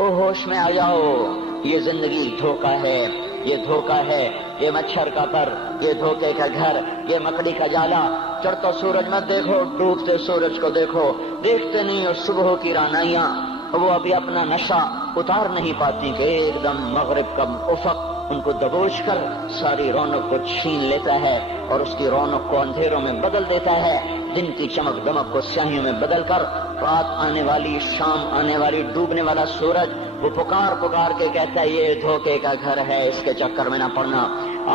او ہوش میں آ جاؤ، یہ زندگی دھوکہ ہے، یہ دھوکہ ہے، یہ مچھر کا پر، یہ دھوکے کا گھر، یہ مکڑی کا جالا۔ چڑھتا سورج مت دیکھو، ڈوبتے سورج کو دیکھو، دیکھتے نہیں اور صبح کی رانائیاں وہ ابھی اپنا نشہ اتار نہیں پاتی کہ ایک دم مغرب کا افق ان کو دبوچ کر ساری رونق کو چھین لیتا ہے اور اس کی رونق کو اندھیروں میں بدل دیتا ہے، دن کی چمک دمک کو سیاہیوں میں بدل کر رات آنے والی، شام آنے والی، ڈوبنے والا سورج وہ پکار پکار کے کہتا ہے یہ دھوکے کا گھر ہے، اس کے چکر میں نہ پڑنا۔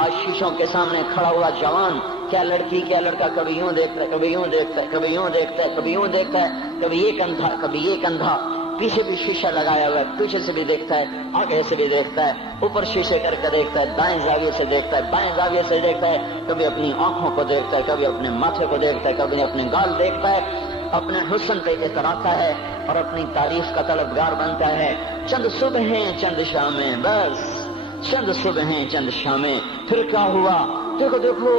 آج شیشوں کے سامنے کھڑا ہوا جوان کیا لڑکی کیا لڑکا کبھی یوں دیکھتا ہے، کبھی یوں دیکھتا ہے، کبھی یوں دیکھتا ہے، کبھی یوں دیکھتا ہے، کبھی یہ کندھا کبھی یہ کندھا، پیچھے بھی شیشہ لگایا ہوا ہے، پیچھے سے بھی دیکھتا ہے، آگے سے بھی دیکھتا ہے، اوپر شیشے کر کے دیکھتا ہے، دائیں زاویے سے دیکھتا ہے، بائیں زاویے سے دیکھتا ہے، کبھی اپنی آنکھوں کو دیکھتا ہے، کبھی اپنے ماتھے کو دیکھتا ہے، کبھی اپنے گال دیکھتا ہے، اپنے حسن پہ اتراتا ہے اور اپنی تعریف کا طلبگار بنتا ہے۔ چند صبحیں چند شامیں، بس چند صبحیں چند شامیں، پھر کیا ہوا؟ دیکھو دیکھو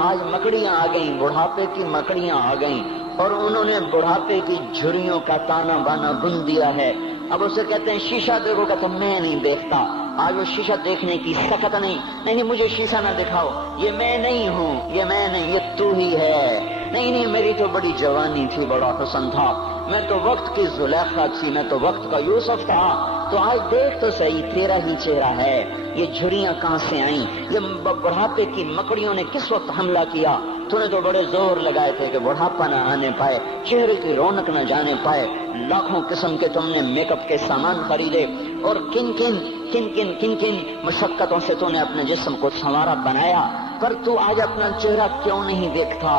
آج مکڑیاں آ گئیں، بڑھاپے کی مکڑیاں آ گئیں اور انہوں نے بڑھاپے کی جھریوں کا تانا بانا بن دیا ہے۔ اب اسے کہتے ہیں شیشہ دیکھو، کہ تم میں نہیں دیکھتا۔ آج وہ شیشہ دیکھنے کی سکت نہیں مجھے شیشہ نہ دکھاؤ، یہ میں نہیں ہوں، یہ میں نہیں، یہ تو ہی ہے۔ نہیں میری تو بڑی جوانی تھی، بڑا حسن تھا، میں تو وقت کی زلیخا تھی، میں تو وقت کا یوسف تھا۔ تو آج دیکھ تو صحیح، تیرا ہی چہرہ ہے۔ یہ جھریاں کہاں سے آئیں؟ یہ بڑھاپے کی مکڑیوں نے کس وقت حملہ کیا؟ تو نے تو بڑے زور لگائے تھے کہ بڑھاپا نہ آنے پائے، چہرے کی رونق نہ جانے پائے، لاکھوں قسم کے تم نے میک اپ کے سامان خریدے اور کن کن مشقتوں سے تو نے اپنے جسم کو سنوارا بنایا، پر تو آج اپنا چہرہ کیوں نہیں دیکھتا؟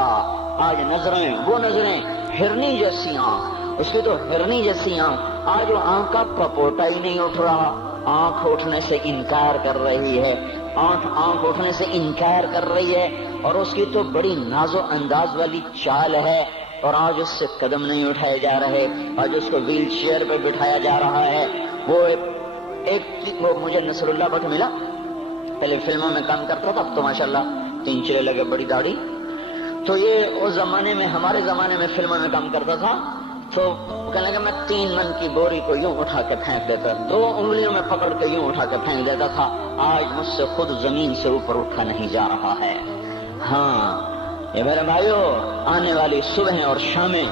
آج نظریں، وہ نظریں ہرنی جیسی آنکھ، اس کی تو ہرنی جیسی آنکھ، آج وہ آنکھ کا پپوٹا ہی نہیں اٹھ رہا، آنکھ اٹھنے سے انکار کر رہی ہے، آنکھ اٹھنے سے انکار کر رہی ہے، اور اس کی تو بڑی ناز و انداز والی چال ہے، اور آج اس سے قدم نہیں اٹھائے جا رہے، آج اس کو ویل چیئر پہ بٹھایا جا رہا ہے۔ وہ مجھے نصر اللہ بٹ ملا، پہلے فلموں میں کام کرتا تھا، اب تو ماشاءاللہ 3 چلے لگے، بڑی داڑھی۔ تو یہ اس زمانے میں، ہمارے زمانے میں فلموں میں کام کرتا تھا، تو کہنے لگا میں 3 من کی بوری کو یوں اٹھا کے پھینک دیتا، 2 انگلیوں میں پکڑ کے یوں اٹھا کے پھینک دیتا تھا، آج مجھ سے خود زمین سے اوپر اٹھا نہیں جا رہا ہے۔ ہاں یہ میرے بھائیو، آنے والی صبح اور شامیں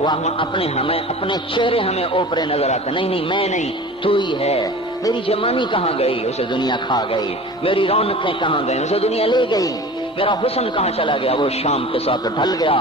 وہ اپنے چہرے ہمیں اوپرے نظر آتے، نہیں میں نہیں، تو ہی ہے۔ میری جوانی کہاں گئی؟ اسے دنیا کھا گئی۔ میری رونقیں کہاں گئی؟ اسے دنیا لے گئی۔ میرا حسن کہاں چلا گیا؟ وہ شام کے ساتھ ڈھل گیا۔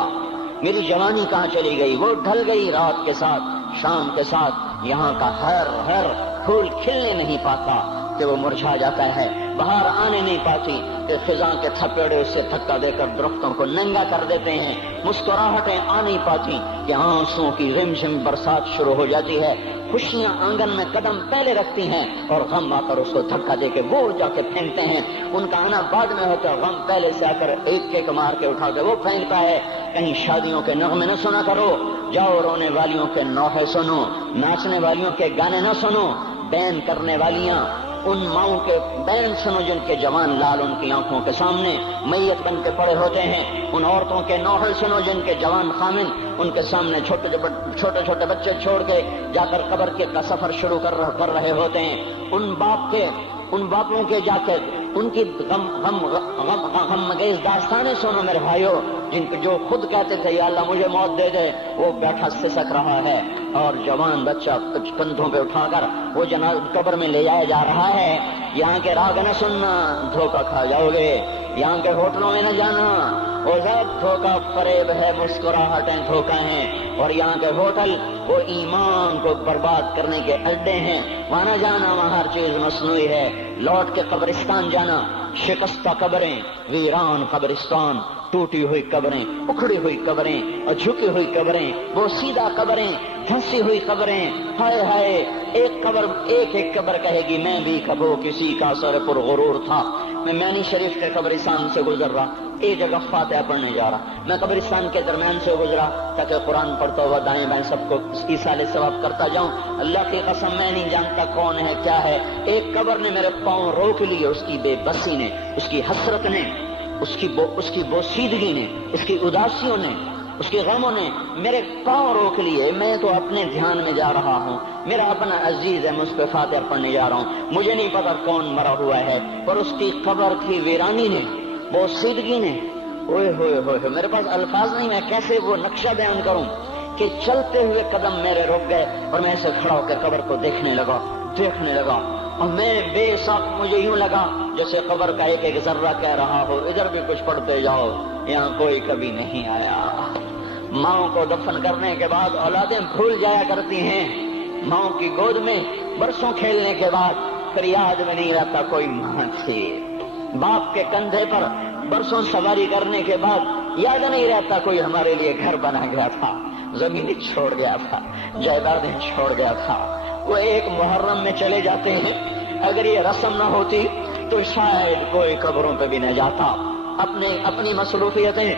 میری جوانی کہاں چلی گئی؟ وہ ڈھل گئی رات کے ساتھ، شام کے ساتھ۔ یہاں کا ہر پھول کھلنے نہیں پاتا کہ وہ مرجھا جاتا ہے، بہار آنے نہیں پاتی کہ خزاں کے تھپیڑے سے دھکا دے کر درختوں کو ننگا کر دیتے ہیں، مسکراہٹیں آ نہیں پاتی کہ آنسوؤں کی رمجھم برسات شروع ہو جاتی ہے، خوشیاں آنگن میں قدم پہلے رکھتی ہیں اور غم آ کر اس کو دھکا دے کے وہ جا کے پھینکتے ہیں۔ ان کا آنا بعد میں ہوتا ہے، غم پہلے سے آ کر ایک مار کے اٹھا کے وہ پھینکتا ہے۔ کہیں شادیوں کے نغمے نہ سنا کرو، جاؤ رونے والیوں کے نوحے سنو، ناچنے والیوں کے گانے نہ سنو، بین کرنے والیاں ان ماؤں کے بین سنو جن کے جوان لال ان کی آنکھوں کے سامنے میت بن کے پڑے ہوتے ہیں، ان عورتوں کے نوحے سنو جن کے جوان خامن ان کے سامنے چھوٹے بچے چھوڑ کے جا کر قبر کا سفر شروع کر رہے ہوتے ہیں، ان باپوں کے جا کر ان کی غم گیز داستانیں سنو میرے بھائیو، جو خود کہتے تھے یا اللہ مجھے موت دے دے، وہ بیٹھا سسک رہا ہے اور جوان بچہ کچھ کندھوں پہ اٹھا کر وہ قبر میں لے جایا جا رہا ہے۔ یہاں کے راگ نہ سننا، دھوکہ کھا جاؤ گے، یہاں کے ہوٹلوں میں نہ جانا، وہ سب دھوکہ فریب ہے، مسکراہٹیں دھوکہ ہیں، اور یہاں کے ہوٹل وہ ایمان کو برباد کرنے کے اڈے ہیں، وہاں نہ جانا، وہاں ہر چیز مصنوعی ہے۔ لوٹ کے قبرستان جانا، شکستہ قبریں، ویران قبرستان، ٹوٹی ہوئی قبریں، اکھڑی ہوئی قبریں اور جھکی ہوئی قبریں، وہ سیدھا قبریں، دھنسی ہوئی قبریں، ہائے ہائے، ایک قبر کہے گی میں بھی کبھی کسی کا سر پر غرور تھا۔ میں مینی شریف کے قبرستان سے گزر رہا، ایک جگہ فاتحہ پڑھنے جا رہا، میں قبرستان کے درمیان سے گزرا تاکہ قرآن پڑھتا ہوا دائیں بائیں سب کو ایصال ثواب کرتا جاؤں۔ اللہ کی قسم میں نہیں جانتا کون ہے کیا ہے، ایک قبر نے میرے پاؤں روک لیے، اس کی بے بسی نے، اس کی حسرت نے، اس کی بوسیدگی نے، اس کی اداسیوں نے، اس کے غموں نے میرے پاؤں روک لیے. میں تو اپنے دھیان میں جا رہا ہوں, میرا اپنا عزیز ہے, میں اس پہ فاتحہ پڑھنے جا رہا ہوں. مجھے نہیں پتا کون مرا ہوا ہے, پر اس کی قبر کی ویرانی نے, وہ سیدگی نے, اوئے ہوئے ہوئے, میرے پاس الفاظ نہیں, میں کیسے وہ نقشہ بیان کروں کہ چلتے ہوئے قدم میرے رک گئے اور میں ایسے کھڑا ہو کے قبر کو دیکھنے لگا. اور میں بے شک مجھے یوں لگا جیسے قبر کا ایک ایک ذرہ کہہ رہا ہو, ادھر بھی کچھ پڑھتے جاؤ, یہاں کوئی کبھی نہیں آیا. ماؤں کو دفن کرنے کے بعد اولادیں بھول جایا کرتی ہیں. ماؤں کی گود میں برسوں کھیلنے کے بعد پھر یاد میں نہیں رہتا کوئی ماں تھی. باپ کے کندھے پر برسوں سواری کرنے کے بعد یاد نہیں رہتا کوئی ہمارے لیے گھر بنا گیا تھا, زمین چھوڑ گیا تھا, جائیدادیں چھوڑ گیا تھا. وہ ایک محرم میں چلے جاتے ہیں. اگر یہ رسم نہ ہوتی تو شاید کوئی قبروں پہ بھی نہ جاتا. اپنی مصروفیتیں,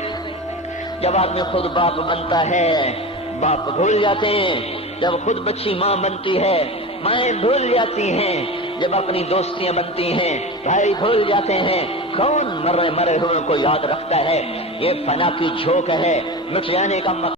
جب آدمی خود باپ بنتا ہے باپ بھول جاتے ہیں. جب خود بچی ماں بنتی ہے مائیں بھول جاتی ہیں. جب اپنی دوستیاں بنتی ہیں بھائی بھول جاتے ہیں. کون مرے ہوئے کو یاد رکھتا ہے؟ یہ فنا کی جھوک ہے, مٹ جانے کا